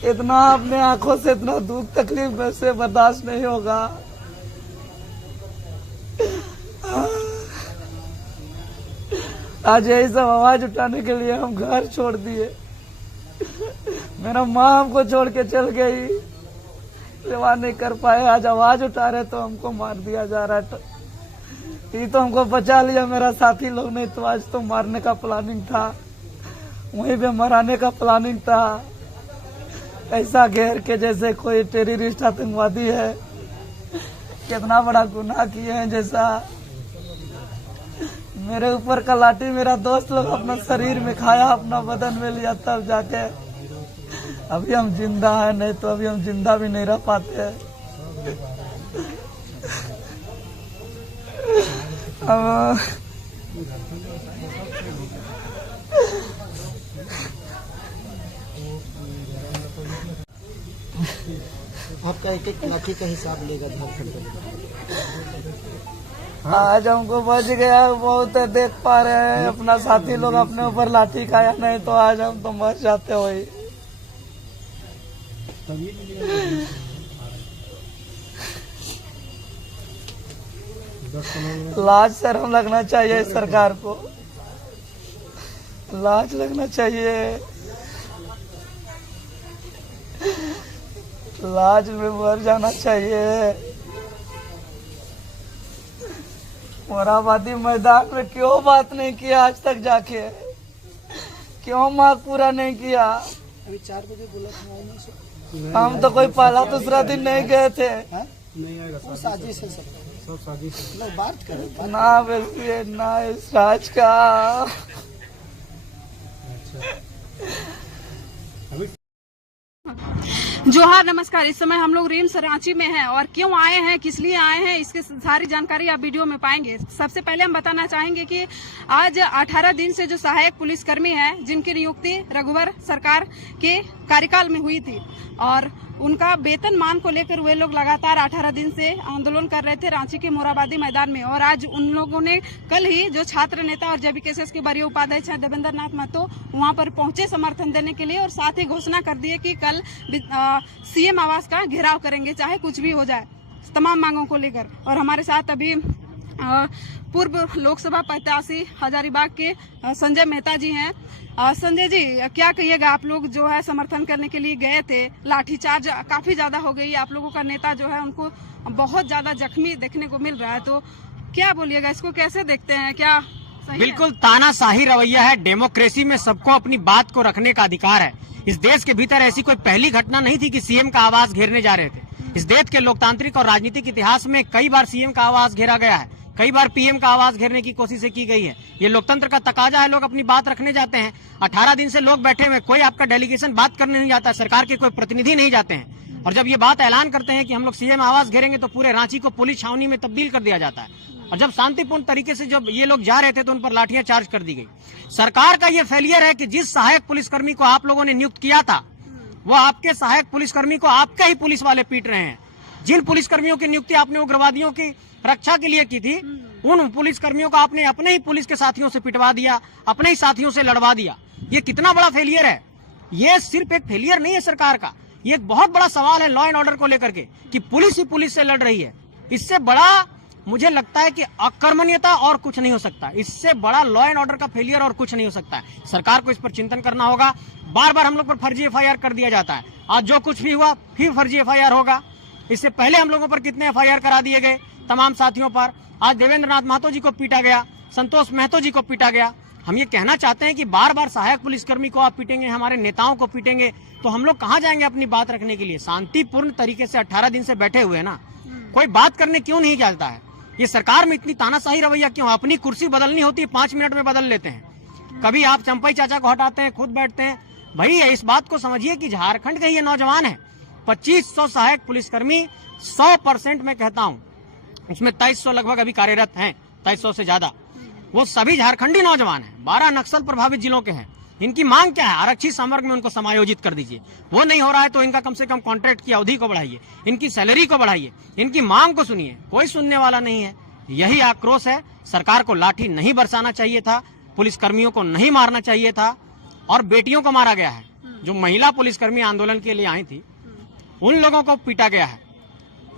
इतना अपने आंखों से इतना दुख तकलीफ में से बर्दाश्त नहीं होगा। आज यही सब आवाज उठाने के लिए हम घर छोड़ दिए। मेरा माँ हमको छोड़ के चल गई, सेवा नहीं कर पाए, आज आवाज उठा रहे तो हमको मार दिया जा रहा है। ये तो हमको बचा लिया मेरा साथी लोग, नहीं तो आज तो मारने का प्लानिंग था, वहीं पे मराने का प्लानिंग था। ऐसा घेर के जैसे कोई टेररिस्ट आतंकवादी है, कितना बड़ा गुनाह किए हैं। जैसा मेरे ऊपर का लाठी मेरा दोस्त लोग अपना शरीर में खाया, अपना बदन में लिया, तब जाके अभी हम जिंदा है, नहीं तो अभी हम जिंदा भी नहीं रह पाते। अब आपका एक एक लाठी का हिसाब लेगा झारखंड। आज हमको बच गया, बहुत देख पा रहे हैं अपना साथी लोग अपने ऊपर लाठी खाया, नहीं तो आज हम तो मर जाते वही। लाज शर्म लगना चाहिए सरकार को, लाज लगना चाहिए, लाज में मर जाना चाहिए। मोराबादी मैदान में क्यों बात नहीं किया आज तक जाके, क्यों मांग पूरा नहीं किया? अभी 4 बजे बोला था, हम तो कोई पहला दूसरा दिन नहीं गए थे। नहीं आएगा, साजिश है, सब साजिश है। बात करो ना वैसे ना इस राज का। जोहार, नमस्कार। इस समय हम लोग रिम्स रांची में हैं और क्यों आए हैं, किस लिए आए हैं, इसकी सारी जानकारी आप वीडियो में पाएंगे। सबसे पहले हम बताना चाहेंगे कि आज 18 दिन से जो सहायक पुलिसकर्मी हैं, जिनकी नियुक्ति रघुवर सरकार के कार्यकाल में हुई थी और उनका वेतन मान को लेकर वे लोग लगातार 18 दिन से आंदोलन कर रहे थे रांची के मोराबादी मैदान में। और आज उन लोगों ने कल ही जो छात्र नेता और जेबीकेएसएस के वरीय उपाध्यक्ष हैं देवेंद्र नाथ महतो, वहां पर पहुंचे समर्थन देने के लिए और साथ ही घोषणा कर दी है कि कल सीएम आवास का घेराव करेंगे, चाहे कुछ भी हो जाए, तमाम मांगों को लेकर। और हमारे साथ अभी पूर्व लोकसभा प्रत्याशी हजारीबाग के संजय मेहता जी हैं। संजय जी, क्या कहिएगा? आप लोग जो है समर्थन करने के लिए गए थे, लाठीचार्ज काफी ज्यादा हो गई, आप लोगों का नेता जो है उनको बहुत ज्यादा जख्मी देखने को मिल रहा है, तो क्या बोलिएगा, इसको कैसे देखते हैं? क्या सही बिल्कुल तानाशाही रवैया है। डेमोक्रेसी में सबको अपनी बात को रखने का अधिकार है। इस देश के भीतर ऐसी कोई पहली घटना नहीं थी कि सीएम का आवास घेरने जा रहे थे। इस देश के लोकतांत्रिक और राजनीतिक इतिहास में कई बार सीएम का आवास घेरा गया है, कई बार पीएम का आवास घेरने की कोशिशें की गई है। ये लोकतंत्र का तकाजा है, लोग अपनी बात रखने जाते हैं। 18 दिन से लोग बैठे हुए, कोई आपका डेलीगेशन बात करने नहीं जाता, सरकार के कोई प्रतिनिधि नहीं जाते हैं। और जब ये बात ऐलान करते हैं कि हम लोग सीएम आवास घेरेंगे तो पूरे रांची को पुलिस छावनी में तब्दील कर दिया जाता है। और जब शांतिपूर्ण तरीके से जब ये लोग जा रहे थे तो उन पर लाठियां चार्ज कर दी गई। सरकार का ये फेलियर है कि जिस सहायक पुलिसकर्मी को आप लोगों ने नियुक्त किया था, वो आपके सहायक पुलिसकर्मी को आपके ही पुलिस वाले पीट रहे हैं। जिन पुलिसकर्मियों की नियुक्ति आपने उग्रवादियों की रक्षा के लिए की थी, उन पुलिसकर्मियों को आपने अपने ही पुलिस के साथियों से पिटवा दिया, अपने ही साथियों से लड़वा दिया। ये कितना बड़ा फेलियर है। ये सिर्फ एक फेलियर नहीं है सरकार का, ये एक बहुत बड़ा सवाल है लॉ एंड ऑर्डर को लेकर के कि पुलिस ही पुलिस से लड़ रही है। इससे बड़ा मुझे लगता है कि अकर्मण्यता और कुछ नहीं हो सकता। इससे बड़ा लॉ एंड ऑर्डर का फेलियर और कुछ नहीं हो सकता है। सरकार को इस पर चिंतन करना होगा। बार बार हम लोग पर फर्जी एफआईआर कर दिया जाता है। आज जो कुछ भी हुआ फिर फर्जी एफआईआर होगा। इससे पहले हम लोगों पर कितने एफआईआर करा दिए गए तमाम साथियों पर। आज देवेंद्र नाथ महतो जी को पीटा गया, संतोष महतो जी को पीटा गया। हम ये कहना चाहते हैं कि बार बार सहायक पुलिसकर्मी को आप पीटेंगे, हमारे नेताओं को पीटेंगे, तो हम लोग कहाँ जाएंगे अपनी बात रखने के लिए? शांतिपूर्ण तरीके से 18 दिन से बैठे हुए ना, कोई बात करने क्यों नहीं जाता है? ये सरकार में इतनी तानाशाही रवैया क्यों? अपनी कुर्सी बदलनी होती है 5 मिनट में बदल लेते हैं। कभी आप चंपई चाचा को हटाते हैं, खुद बैठते हैं। भाई इस बात को समझिए कि झारखंड के ये नौजवान है, 2500 सहायक पुलिसकर्मी, 100% मैं कहता हूँ, उसमें 2300 लगभग अभी कार्यरत हैं, 2300 से ज्यादा, वो सभी झारखंडी नौजवान हैं, 12 नक्सल प्रभावित जिलों के हैं। इनकी मांग क्या है? आरक्षित संवर्ग में उनको समायोजित कर दीजिए। वो नहीं हो रहा है तो इनका कम से कम कॉन्ट्रैक्ट की अवधि को बढ़ाइए, इनकी सैलरी को बढ़ाइए, इनकी मांग को सुनिए। कोई सुनने वाला नहीं है। यही आक्रोश है। सरकार को लाठी नहीं बरसाना चाहिए था, पुलिसकर्मियों को नहीं मारना चाहिए था, और बेटियों को मारा गया है। जो महिला पुलिसकर्मी आंदोलन के लिए आई थी, उन लोगों को पीटा गया है।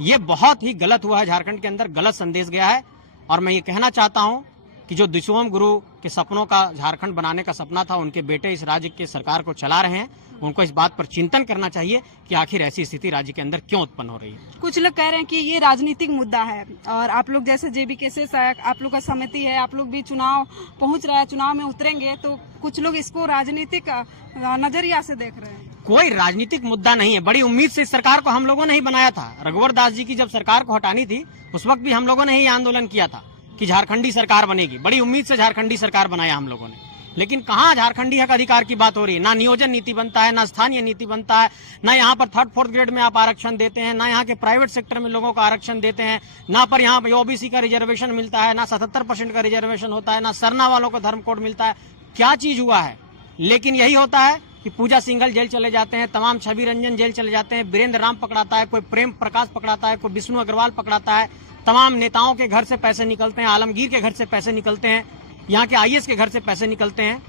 ये बहुत ही गलत हुआ है, झारखंड के अंदर गलत संदेश गया है। और मैं ये कहना चाहता हूं कि जो दिशोम गुरु के सपनों का झारखंड बनाने का सपना था, उनके बेटे इस राज्य के सरकार को चला रहे हैं। उनको इस बात पर चिंतन करना चाहिए कि आखिर ऐसी स्थिति राज्य के अंदर क्यों उत्पन्न हो रही है। कुछ लोग कह रहे हैं कि ये राजनीतिक मुद्दा है और आप लोग जैसे जेबीके से आप लोग का समिति है, आप लोग भी चुनाव पहुंच रहा है, चुनाव में उतरेंगे, तो कुछ लोग इसको राजनीतिक नजरिया से देख रहे हैं। कोई राजनीतिक मुद्दा नहीं है। बड़ी उम्मीद से इस सरकार को हम लोगों ने ही बनाया था। रघुवर दास जी की जब सरकार को हटानी थी, उस वक्त भी हम लोगों ने ही आंदोलन किया था कि झारखंडी सरकार बनेगी। बड़ी उम्मीद से झारखंडी सरकार बनाया हम लोगों ने। लेकिन कहाँ झारखंडी हक अधिकार की बात हो रही है? ना नियोजन नीति बनता है, ना स्थानीय नीति बनता है, ना यहाँ पर 3rd 4th ग्रेड में आप आरक्षण देते हैं, ना यहाँ के प्राइवेट सेक्टर में लोगों को आरक्षण देते हैं, ना पर यहाँ पे ओबीसी का रिजर्वेशन मिलता है, ना 77% का रिजर्वेशन होता है, ना सरना वालों को धर्म कोड मिलता है। क्या चीज हुआ है? लेकिन यही होता है कि पूजा सिंघल जेल चले जाते हैं, तमाम छवि रंजन जेल चले जाते हैं, वीरेंद्र राम पकड़ाता है, कोई प्रेम प्रकाश पकड़ाता है, कोई विष्णु अग्रवाल पकड़ाता है, तमाम नेताओं के घर से पैसे निकलते हैं, आलमगीर के घर से पैसे निकलते हैं, यहाँ के आईएएस के घर से पैसे निकलते हैं।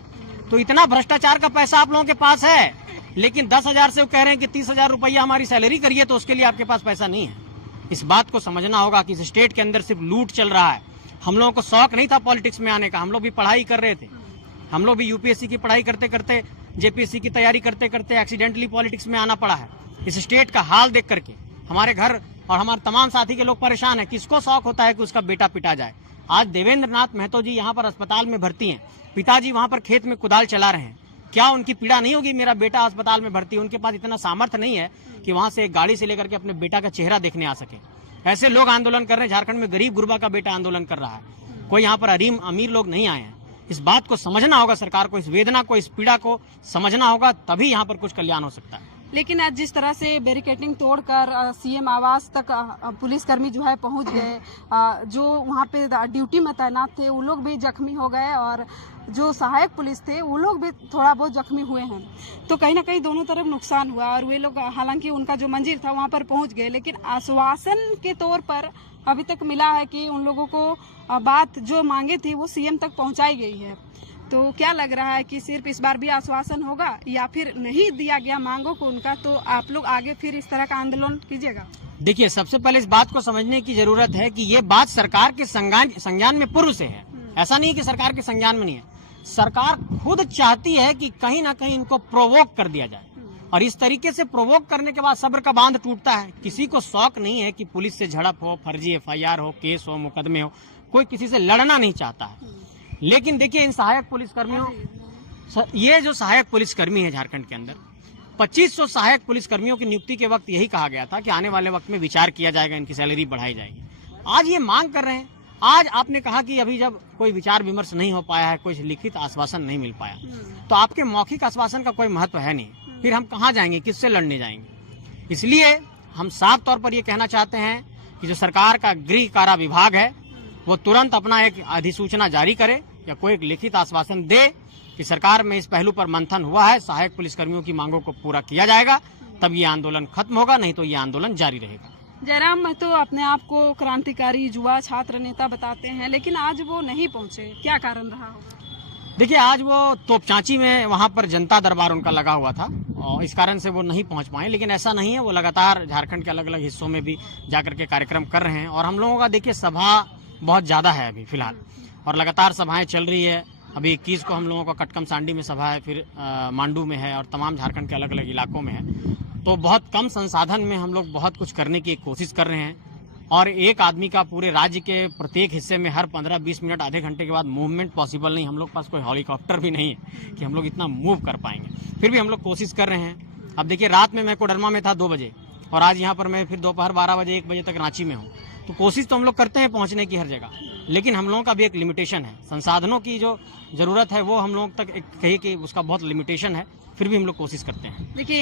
तो इतना भ्रष्टाचार का पैसा आप लोगों के पास है, लेकिन 10,000 से वो कह रहे हैं कि 30,000 रुपया हमारी सैलरी करिए, तो उसके लिए आपके पास पैसा नहीं है। इस बात को समझना होगा कि इस स्टेट के अंदर सिर्फ लूट चल रहा है। हम लोगों को शौक नहीं था पॉलिटिक्स में आने का, हम लोग भी पढ़ाई कर रहे थे, हम लोग भी यूपीएससी की पढ़ाई करते करते, जेपीएससी की तैयारी करते करते एक्सीडेंटली पॉलिटिक्स में आना पड़ा है। इस स्टेट का हाल देख करके हमारे घर और हमारे तमाम साथी के लोग परेशान हैं। किसको शौक होता है कि उसका बेटा पिटा जाए? आज देवेंद्र नाथ महतो जी यहाँ पर अस्पताल में भर्ती हैं, पिताजी वहाँ पर खेत में कुदाल चला रहे हैं। क्या उनकी पीड़ा नहीं होगी मेरा बेटा अस्पताल में भर्ती? उनके पास इतना सामर्थ्य नहीं है कि वहाँ से एक गाड़ी से लेकर के अपने बेटा का चेहरा देखने आ सके। ऐसे लोग आंदोलन कर रहे हैं। झारखंड में गरीब गुरबा का बेटा आंदोलन कर रहा है, कोई यहाँ पर अमीर लोग नहीं आए हैं। इस बात को समझना होगा सरकार को, इस वेदना को, इस पीड़ा को समझना होगा, तभी यहाँ पर कुछ कल्याण हो सकता है। लेकिन आज जिस तरह से बैरिकेडिंग तोड़कर सीएम आवास तक पुलिसकर्मी जो है पहुंच गए, जो वहां पे ड्यूटी में तैनात थे वो लोग भी जख्मी हो गए और जो सहायक पुलिस थे वो लोग भी थोड़ा बहुत जख्मी हुए हैं। तो कहीं ना कहीं दोनों तरफ नुकसान हुआ और वे लोग हालांकि उनका जो मंजिल था वहां पर पहुंच गए, लेकिन आश्वासन के तौर पर अभी तक मिला है कि उन लोगों को बात जो मांगे थी वो सीएम तक पहुंचाई गई है। तो क्या लग रहा है कि सिर्फ इस बार भी आश्वासन होगा या फिर नहीं दिया गया मांगों को उनका, तो आप लोग आगे फिर इस तरह का आंदोलन कीजिएगा? देखिए, सबसे पहले इस बात को समझने की जरूरत है कि ये बात सरकार के संज्ञान में पूर्व से है। ऐसा नहीं कि सरकार के संज्ञान में नहीं है। सरकार खुद चाहती है कि कहीं ना कहीं इनको प्रोवोक कर दिया जाए, और इस तरीके से प्रोवोक करने के बाद सब्र का बांध टूटता है। किसी को शौक नहीं है कि पुलिस से झड़प हो, फर्जी FIR हो, केस हो, मुकदमे हो, कोई किसी से लड़ना नहीं चाहता है। लेकिन देखिए, इन सहायक पुलिसकर्मियों, ये जो सहायक पुलिसकर्मी है झारखंड के अंदर, 2500 सहायक पुलिसकर्मियों की नियुक्ति के वक्त यही कहा गया था कि आने वाले वक्त में विचार किया जाएगा, इनकी सैलरी बढ़ाई जाएगी। आज ये मांग कर रहे हैं। आज आपने कहा कि अभी जब कोई विचार विमर्श नहीं हो पाया है, कोई लिखित आश्वासन नहीं मिल पाया, तो आपके मौखिक आश्वासन का कोई महत्व है नहीं। फिर हम कहाँ जाएंगे, किससे लड़ने जाएंगे? इसलिए हम साफ तौर पर ये कहना चाहते हैं कि जो सरकार का गृह कारा विभाग है वो तुरंत अपना एक अधिसूचना जारी करे या कोई एक लिखित आश्वासन दे कि सरकार में इस पहलू पर मंथन हुआ है, सहायक पुलिसकर्मियों की मांगों को पूरा किया जाएगा, तब ये आंदोलन खत्म होगा, नहीं तो ये आंदोलन जारी रहेगा। जयराम महतो अपने आप को क्रांतिकारी युवा छात्र नेता बताते हैं, लेकिन आज वो नहीं पहुंचे, क्या कारण रहा होगा? देखिए, आज वो तोपचांची में वहां पर जनता दरबार उनका लगा हुआ था और इस कारण से वो नहीं पहुंच पाए। लेकिन ऐसा नहीं है, वो लगातार झारखंड के अलग अलग हिस्सों में भी जाकर के कार्यक्रम कर रहे हैं। और हम लोगों का देखिए सभा बहुत ज्यादा है अभी फिलहाल, और लगातार सभाएं चल रही है। अभी 21 को हम लोगों का कटकम सांडी में सभा है, फिर मांडू में है और तमाम झारखंड के अलग अलग इलाकों में है। तो बहुत कम संसाधन में हम लोग बहुत कुछ करने की कोशिश कर रहे हैं। और एक आदमी का पूरे राज्य के प्रत्येक हिस्से में हर 15-20 मिनट, आधे घंटे के बाद मूवमेंट पॉसिबल नहीं। हम लोग पास कोई हेलीकॉप्टर भी नहीं है कि हम लोग इतना मूव कर पाएंगे, फिर भी हम लोग कोशिश कर रहे हैं। अब देखिए, रात में मैं कोडरमा में था 2 बजे और आज यहाँ पर मैं फिर दोपहर 12 बजे 1 बजे तक रांची में हूँ। तो कोशिश तो हम लोग करते हैं पहुँचने की हर जगह, लेकिन हम लोगों का भी एक लिमिटेशन है। संसाधनों की जो जरूरत है वो हम लोग तक एक कही कि उसका बहुत लिमिटेशन है, फिर भी हम लोग कोशिश करते हैं। देखिए